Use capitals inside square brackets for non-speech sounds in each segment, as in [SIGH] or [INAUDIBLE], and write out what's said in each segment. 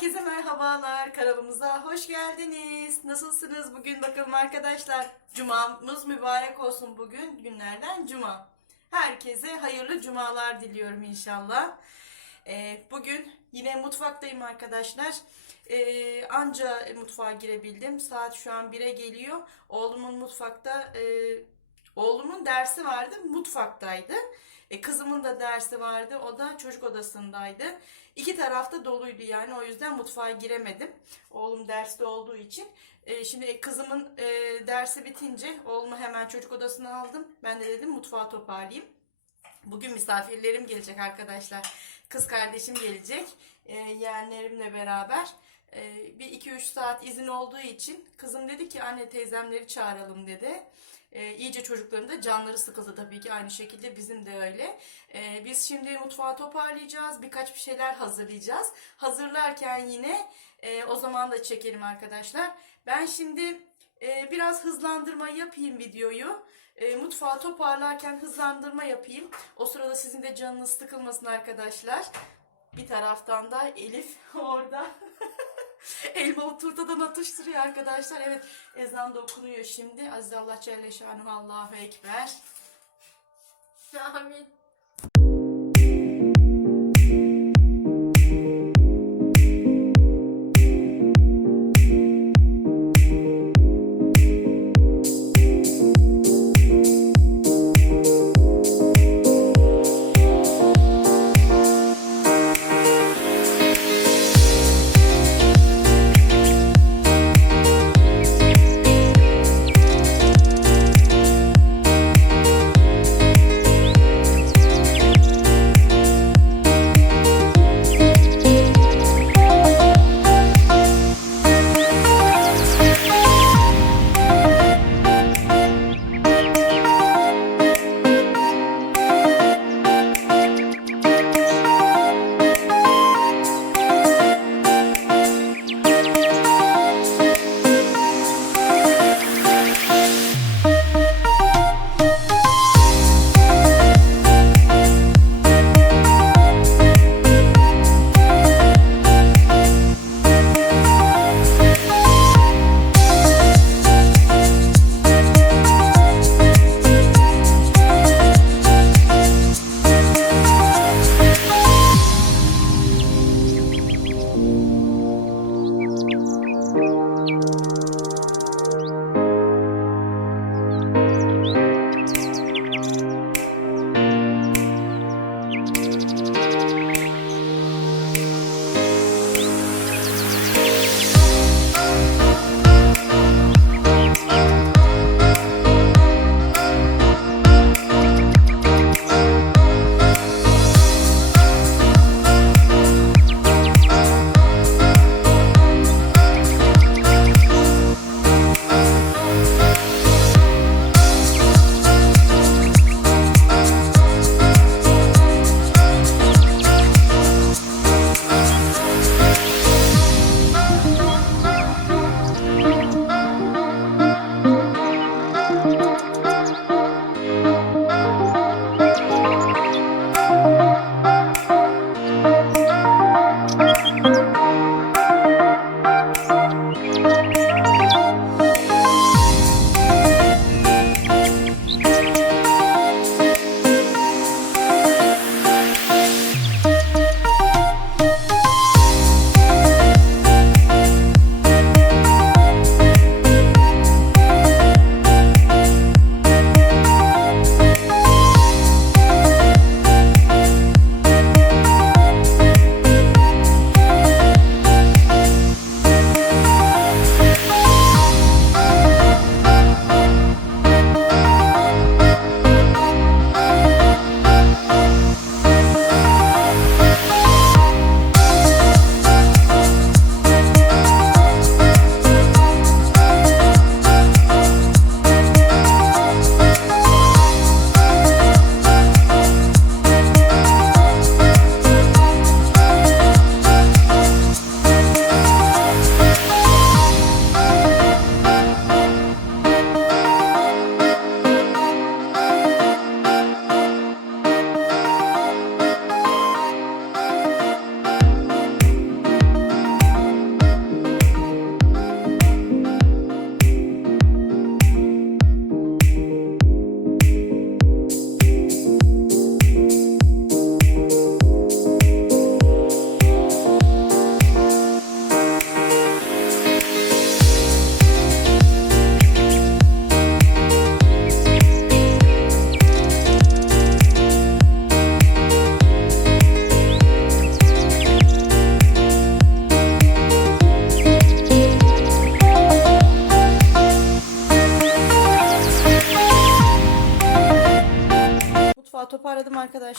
Herkese merhabalar. Kanalımıza hoş geldiniz. Nasılsınız bugün bakalım arkadaşlar. Cumamız mübarek olsun bugün. Günlerden cuma. Herkese hayırlı cumalar diliyorum inşallah. Ee, bugün yine mutfaktayım arkadaşlar. Ee, anca mutfağa girebildim. Saat şu an 1'e geliyor. Oğlumun mutfakta e, oğlumun dersi vardı. Mutfaktaydı. E, kızımın da dersi vardı. O da çocuk odasındaydı. İki tarafta doluydu yani o yüzden mutfağa giremedim. Oğlum derste olduğu için. E, şimdi kızımın e, dersi bitince oğlumu hemen çocuk odasına aldım. Ben de dedim mutfağı toparlayayım. Bugün misafirlerim gelecek arkadaşlar. Kız kardeşim gelecek. E, yeğenlerimle beraber. E, bir iki üç saat izin olduğu için kızım dedi ki anne teyzemleri çağıralım dedi. E, iyice çocukların da canları sıkıldı tabii ki aynı şekilde bizim de öyle. E, biz şimdi mutfağı toparlayacağız. Birkaç bir şeyler hazırlayacağız. Hazırlarken yine e, o zaman da çekelim arkadaşlar. Ben şimdi e, biraz hızlandırma yapayım videoyu. E, mutfağı toparlarken hızlandırma yapayım. O sırada sizin de canınız sıkılmasın arkadaşlar. Bir taraftan da Elif [LAUGHS] orada. [LAUGHS] Elmalı turtadan atıştırıyor arkadaşlar. Evet ezan da okunuyor şimdi. Aziz Allah Celle Şanuhu Allahu Ekber. Amin.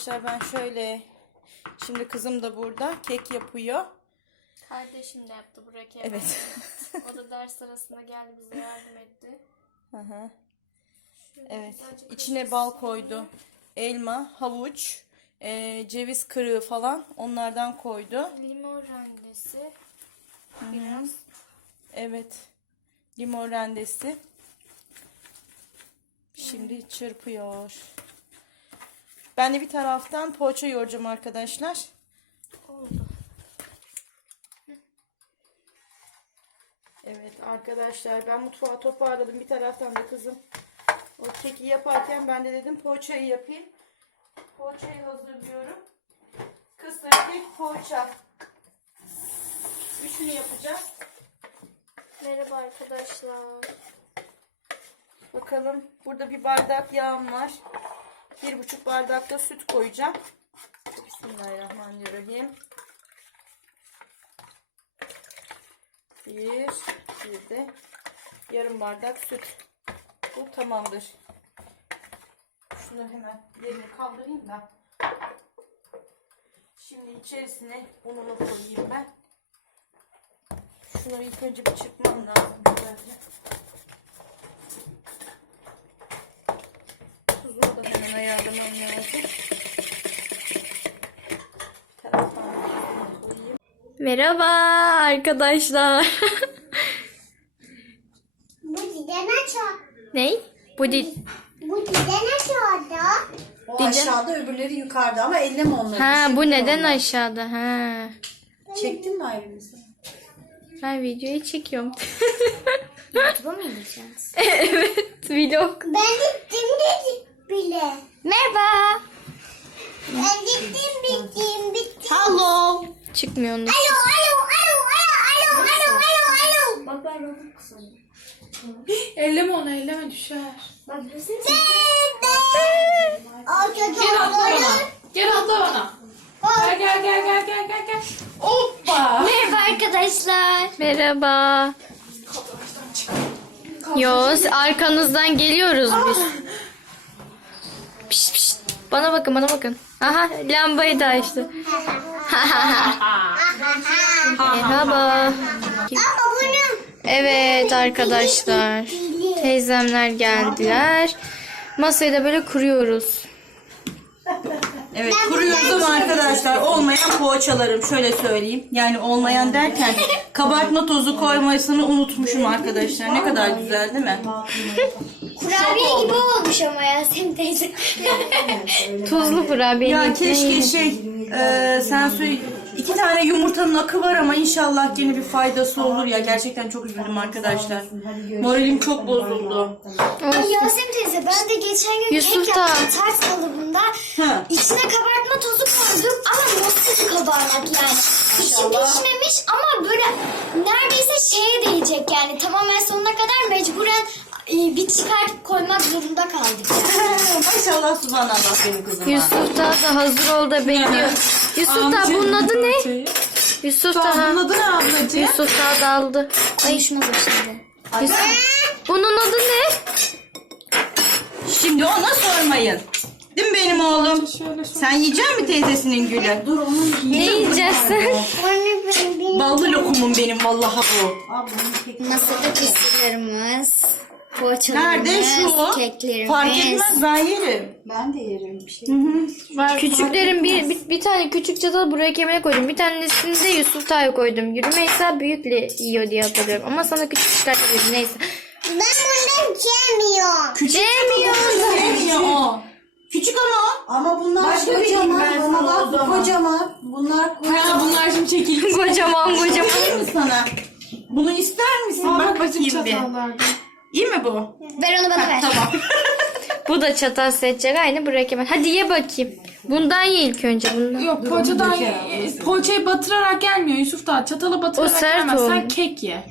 Arkadaşlar. Ben şöyle şimdi kızım da burada kek yapıyor. Kardeşim de yaptı Burak Evet. o da ders sırasında geldi bize yardım etti. Hı hı. Evet. İçine bal koydu. Elma, havuç, e, ceviz kırığı falan onlardan koydu. Limon rendesi. Biraz. Evet. Limon rendesi. Şimdi çırpıyor. Ben de bir taraftan poğaça yoğuracağım arkadaşlar. Oldu. Evet arkadaşlar ben mutfağı toparladım. Bir taraftan da kızım o keki yaparken ben de dedim poğaçayı yapayım. Poğaçayı hazırlıyorum. Kısır kek poğaça. Üçünü yapacağız. Merhaba arkadaşlar. Bakalım burada bir bardak yağım var. Bir buçuk bardak da süt koyacağım. Bismillahirrahmanirrahim. Bir, bir de yarım bardak süt. Bu tamamdır. Şunu hemen yerini kaldırayım da. Şimdi içerisine ununu koyayım ben. Şunları ilk önce bir çırpmam lazım. Güzelce. Tuzumu da ayarlamam lazım. Merhaba arkadaşlar. Bu giden aşağı. ne? Bu değil. Bu giden aşağıda. O aşağıda öbürleri yukarıda ama elleme onları. Ha bu neden onları. aşağıda? Ha. Çektin mi ayrımızı? Ben videoyu çekiyorum. YouTube'a mı gideceğiz? [LAUGHS] evet vlog. Ben gittim dedik bile. Merhaba. Ben gittim bittim bittim. Hello. Çıkmıyor onu. Alo alo alo alo alo alo alo. Bak ben robot kısalım. Elleme onu elleme düşer. Bak. Aa Gel atla bana. Gel atla bana. Gel gel gel gel gel gel gel. Hoppa. Merhaba arkadaşlar. Merhaba. Yo arkanızdan geliyoruz biz. Bana bakın bana bakın. Aha lambayı da açtı. [LAUGHS] Merhaba. Ama bunu Evet arkadaşlar. Teyzemler geldiler. Masayı da böyle kuruyoruz. Evet kuruyoruz ama arkadaşlar olmayan poğaçalarım şöyle söyleyeyim. Yani olmayan derken [LAUGHS] kabartma tozu koymasını unutmuşum arkadaşlar. Ne kadar güzel değil mi? kurabiye gibi olmuş ama ya senin teyze. Tuzlu kurabiye. Ya keşke şey e, sen söyle iki tane yumurtanın akı var ama inşallah yine bir faydası olur ya. Gerçekten çok üzüldüm arkadaşlar. Moralim çok bozuldu. Ay Yasemin teyze ben de geçen gün Yusuf kek da- yaptım ters kalıbında. Ha. İçine kabartma tozu koydum ama nasıl bir kabarmak yani. İçi pişmemiş ama böyle neredeyse şeye değecek yani. Tamamen sonuna kadar mecburen bir çıkartıp koymak zorunda kaldık. [LAUGHS] Maşallah subhanallah benim kızıma. Yusuf da da hazır ol da bekliyor. Yusuf da bunun adı ne? Yusuf da Bunun adı ne ablacığım? Yusuf da daldı. Konuşmaz o şimdi. Yusuf. Bunun adı ne? Şimdi ona sormayın. Değil mi benim oğlum? Sen yiyecek misin teyzesinin gülü? Dur onun Ne yiyeceksin? Ballı lokumum benim vallahi bu. Masada kısırlarımız, poğaçalarımız, Nerede şu? keklerimiz. Fark etmez ben yerim. Ben de yerim bir şey. Küçüklerin bir, bir, bir tane küçük çatal buraya kemale koydum. Bir tanesini de Yusuf Tay'a koydum. Yürümeyse büyükle yiyor diye hatırlıyorum. Ama sana küçük çıkartabilirim. Neyse. Ben bundan yemiyorum. Yemiyor. Yemiyor o. Küçük ama Ama bunlar kocaman. Bana bak bu kocaman. Bunlar kocaman. Ha bunlar şimdi çekildi. kocaman kocaman. o. mi sana? Bunu ister misin? Bak bakayım bir. çatallarda. İyi mi bu? Ver onu bana ver. Tamam. [LAUGHS] Bu da çatal seçecek. Aynı buraya kemal. Hadi ye bakayım. Bundan ye ilk önce. Bundan. Yok poğaçadan poğaçayı batırarak gelmiyor Yusuf da çatala batırarak sert gelmez. Sen kek ye.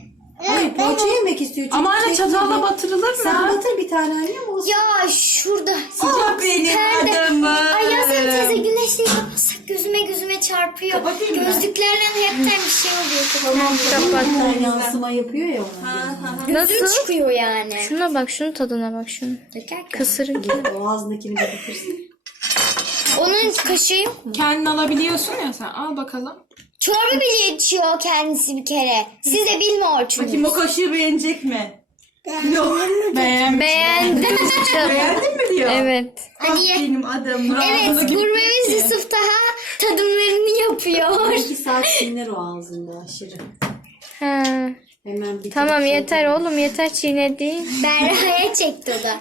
Hayır poğaça yemek istiyor. çünkü Ama anne kek çatalla batırılır Sen mı? batır bir tane annem olsun. Ya şurada. Ah benim Terde. adamım. Ay Yasemin teyze güneşliği kapatsak gözüme gözüme çarpıyor. Kapatayım mı? Gözlüklerle hepten bir şey oluyor. Tamam kapat. Bir yansıma yapıyor ya ona. Gözüm Nasıl? çıkıyor yani. Şuna bak. Şunun tadına bak. Şunu. Dökerken. Kısırın. [LAUGHS] Boğazındakini de bitirsin. Onun kaşığı Kendin alabiliyorsun ya sen. Al bakalım. Çorba bile içiyor kendisi bir kere. Siz de bilmiyorsunuz. Bakayım o kaşığı beğenecek mi? Yok. Beğenmiş. beğendim. Beğendin mi diyor? evet. Hadi ye. Benim adamım. Evet, gurmemiz Yusuf daha tadımlarını yapıyor. İki saat sinir o ağzında aşırı. Ha. Hemen bitirip Tamam şey yeter oğlum yeter çiğnedi. Berra'ya [LAUGHS] çekti o da.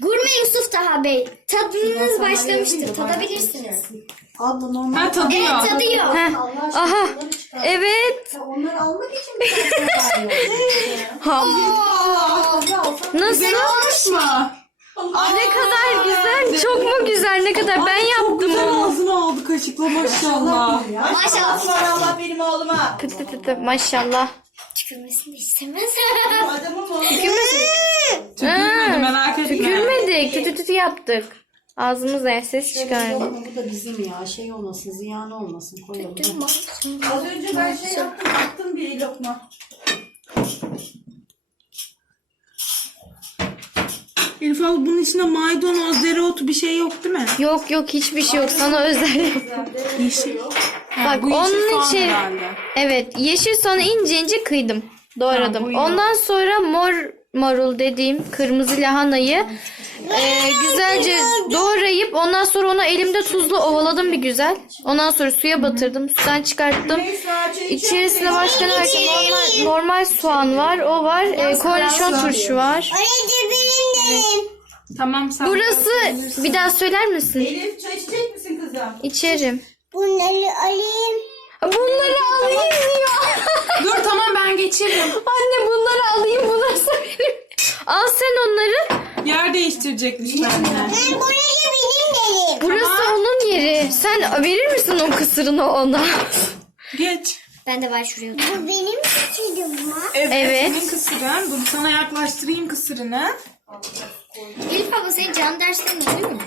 Gurme Yusuf Taha Bey. Tadımınız başlamıştır. Tadabilirsiniz. Abla normal. Ha tadıyor. Evet tadıyor. Allah aşkına Aha. çıkar. Evet. Ya Onları almak için bir tane Ha. [LAUGHS] Nasıl? Olmuş mu? Ne kadar güzel. Çok mu güzel? Ne kadar ben yaptım Güzel onu. ağzına aldı kaşıkla maşallah. ya. Maşallah. Allah benim oğluma. Tı tı tı tı. Maşallah. Tükürmesini de istemez. Adamım oğlum. Tükürmedi merak etme. Tükürmedik. Tü tü tü tü yaptık. Ağzımızla ses çıkardı. Ama bu da bizim ya. Şey olmasın, ziyan olmasın. Koyalım. Az önce ben şey yaptım, attım bir lokma. Elif abla bunun içinde maydanoz, dereotu bir şey yok değil mi? Yok yok hiçbir şey yok. Sana özel. Yeşil. Bak bu yeşil onun soğan için herhalde. evet yeşil soğanı ince ince kıydım. Doğradım. bu iyi. Ondan sonra mor marul dediğim kırmızı lahanayı e, güzelce doğrayıp ondan sonra onu elimde tuzla ovaladım bir güzel. Ondan sonra suya batırdım. Sudan çıkarttım. İçerisine başka ne var ki? Normal, normal soğan var. O var. E, kornişon turşu var. Benim Tamam sen. Burası bir daha söyler misin? Elif çay içecek misin kızım? İçerim. Bunları alayım. Bunları alayım diyor. Dur tamam ben geçiririm. Anne bunları alayım bunları söyleyeyim. [LAUGHS] Al sen onları. Yer değiştirecekmiş benden. Burayı benim derim. Burası onun yeri. Sen verir misin o kısırını ona? Geç. Ben de var şuraya. Bu benim kısırım mı? Evet. Evet. Senin kısırın. Dur sana yaklaştırayım kısırını. Elif abla senin can derslerin oluyor mu?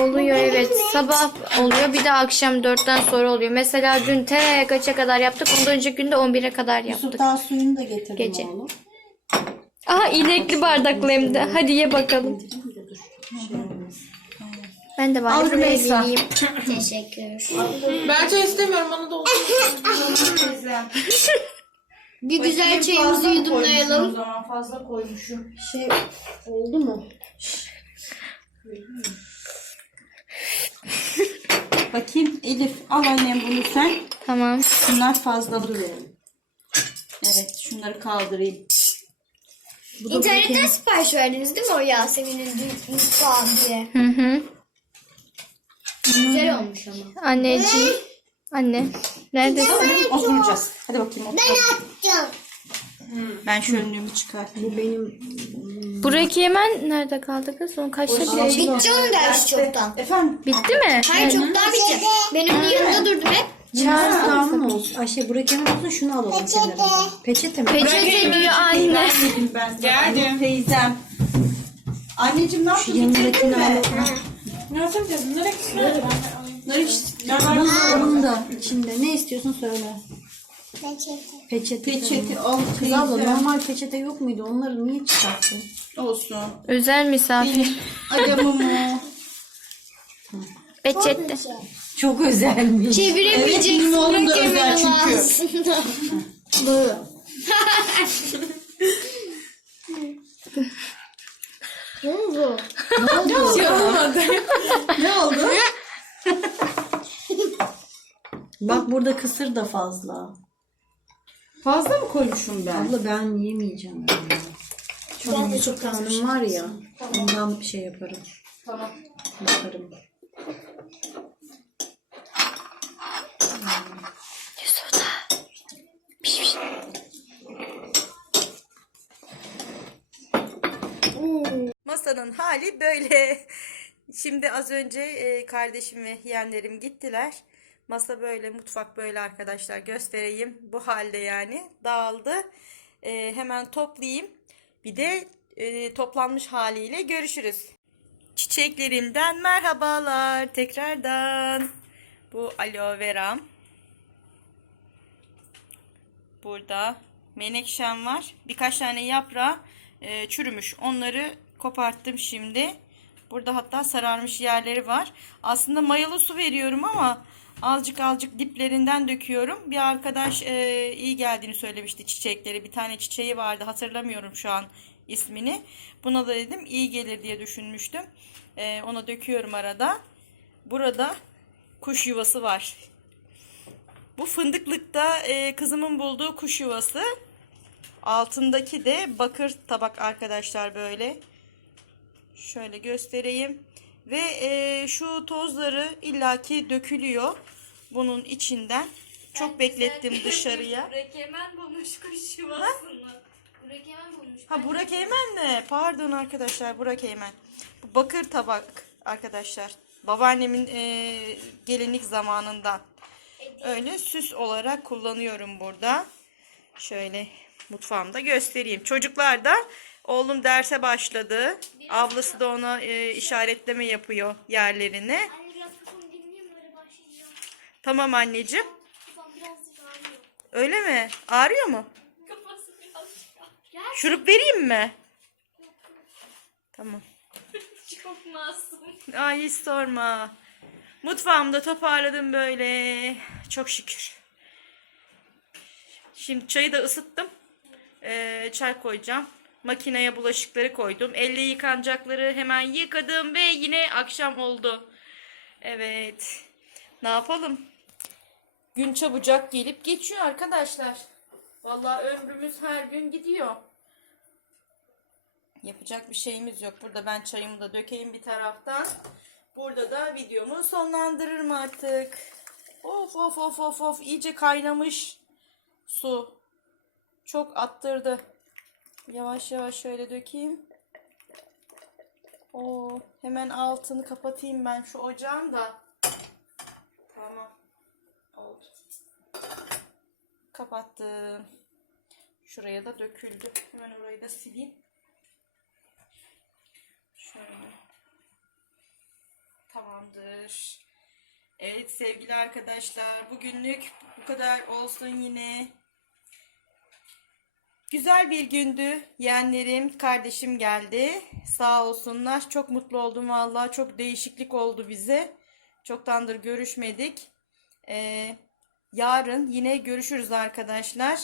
Oluyor evet. Sabah oluyor bir de akşam dörtten sonra oluyor. Mesela dün te kaça kadar yaptık. Ondan önceki günde 11'e kadar yaptık. Sultan suyunu da getirdim Gece. oğlum. Aha inekli bardaklı hem de. Hadi ye bakalım. Ben de var. Rümeysa. [LAUGHS] Teşekkür. Ben çay istemiyorum bana da olur. Teyzem. [LAUGHS] Bir güzel çayımızı yudumlayalım. O zaman fazla koymuşum. Şey oldu mu? [LAUGHS] Bakayım Elif al annem bunu sen. Tamam. Bunlar fazla duruyor. Evet şunları kaldırayım. İnternetten sipariş verdiniz değil mi o Yasemin'in büyük mutfağı diye? Hı hı. Güzel olmuş ama. Anneciğim. Anne. Neredesin? Oturacağız. Hadi bakayım otur. atacağım. Ben şu önlüğümü çıkar. Bu benim Buradaki yemen nerede kaldı kız? Onu kaçta bile? Bitti onun dersi çoktan. Efendim? Bitti mi? Hayır çoktan bitti. Benim yanında durdum hep. Çağrı mı olsun? Ay şey Burak olsun şunu alalım kenara. Peçete mi? Peçete diyor anne. Vermedim ben. Geldim. Teyzem. Anneciğim ne yaptın? yanındakini Bitirdin mi? alalım. Ne yapacağım kızım? Nereye gidiyorsun? Bunları hiç... Bunun da içinde ne istiyorsun söyle. Peçete. Peçete al Kız abla normal peçete yok muydu? Onları niye çıkarttın? Olsun. Özel misafir. Adamım o. Peçete. Çok özelmiş. Evet Çeviremeyeceksin. benim oğlum da özel Kemal'in çünkü. ağzında. Ne oldu? Ne oldu? Bak burada kısır da fazla. Fazla mı koymuşum ben? Abla ben yemeyeceğim. Yani. Çok çok kanım var ya. Ondan bir şey yaparım. Tamam. Bakarım. Masanın hali böyle. [LAUGHS] Şimdi az önce e, kardeşim ve yeğenlerim gittiler. Masa böyle, mutfak böyle arkadaşlar göstereyim. Bu halde yani dağıldı. E, hemen toplayayım. Bir de e, toplanmış haliyle görüşürüz. Çiçeklerimden merhabalar tekrardan. Bu aloe veram. Burada menekşem var. Birkaç tane yaprağı e, çürümüş. Onları koparttım şimdi. Burada hatta sararmış yerleri var. Aslında mayalı su veriyorum ama azıcık azıcık diplerinden döküyorum. Bir arkadaş e, iyi geldiğini söylemişti çiçekleri. Bir tane çiçeği vardı hatırlamıyorum şu an ismini. Buna da dedim iyi gelir diye düşünmüştüm. E, ona döküyorum arada. Burada kuş yuvası var. Bu fındıklıkta e, kızımın bulduğu kuş yuvası. Altındaki de bakır tabak arkadaşlar böyle. Şöyle göstereyim. Ve e, şu tozları illaki dökülüyor bunun içinden. Çok beklettim dışarıya. [LAUGHS] Burak Yemen bulmuş kuş yuvasını. Burak Yemen bulmuş. Ha Burak Eymen ne? Pardon arkadaşlar Burak Eymen. Bu bakır tabak arkadaşlar. Babaannemin e, gelinlik zamanından. Öyle süs olarak kullanıyorum burada. Şöyle mutfağımda göstereyim. Çocuklar da oğlum derse başladı. Ablası da ona e, işaretleme yapıyor yerlerini. Tamam anneciğim. Öyle mi? Ağrıyor mu? Şurup vereyim mi? Tamam. Çok. Ay hiç sorma. Mutfağımda toparladım böyle. Çok şükür. Şimdi çayı da ısıttım. Ee, çay koyacağım. Makineye bulaşıkları koydum. Elle yıkanacakları hemen yıkadım ve yine akşam oldu. Evet. Ne yapalım? Gün çabucak gelip geçiyor arkadaşlar. Vallahi ömrümüz her gün gidiyor. Yapacak bir şeyimiz yok. Burada ben çayımı da dökeyim bir taraftan. Burada da videomu sonlandırırım artık. Of of of of of iyice kaynamış su. Çok attırdı. Yavaş yavaş şöyle dökeyim. Oo, hemen altını kapatayım ben şu ocağın da. Tamam. Oldu. Kapattım. Şuraya da döküldü. Hemen orayı da sileyim. Şöyle. Tamamdır. Evet sevgili arkadaşlar bugünlük bu kadar olsun yine. Güzel bir gündü. Yeğenlerim, kardeşim geldi. Sağ olsunlar. Çok mutlu oldum vallahi. Çok değişiklik oldu bize. Çoktandır görüşmedik. Ee, yarın yine görüşürüz arkadaşlar.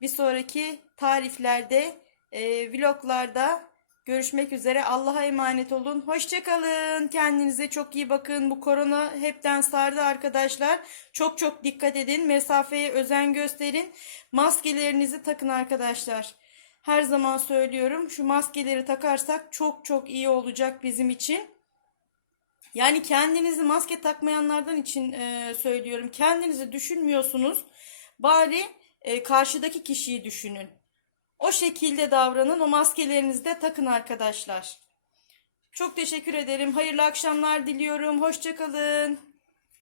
Bir sonraki tariflerde, e, vloglarda görüşmek üzere. Allah'a emanet olun. Hoşçakalın. Kendinize çok iyi bakın. Bu korona hepten sardı arkadaşlar. Çok çok dikkat edin. Mesafeye özen gösterin. Maskelerinizi takın arkadaşlar. Her zaman söylüyorum. Şu maskeleri takarsak çok çok iyi olacak bizim için. Yani kendinizi maske takmayanlardan için e, söylüyorum. Kendinizi düşünmüyorsunuz. Bari e, karşıdaki kişiyi düşünün. O şekilde davranın. O maskelerinizi de takın arkadaşlar. Çok teşekkür ederim. Hayırlı akşamlar diliyorum. Hoşçakalın.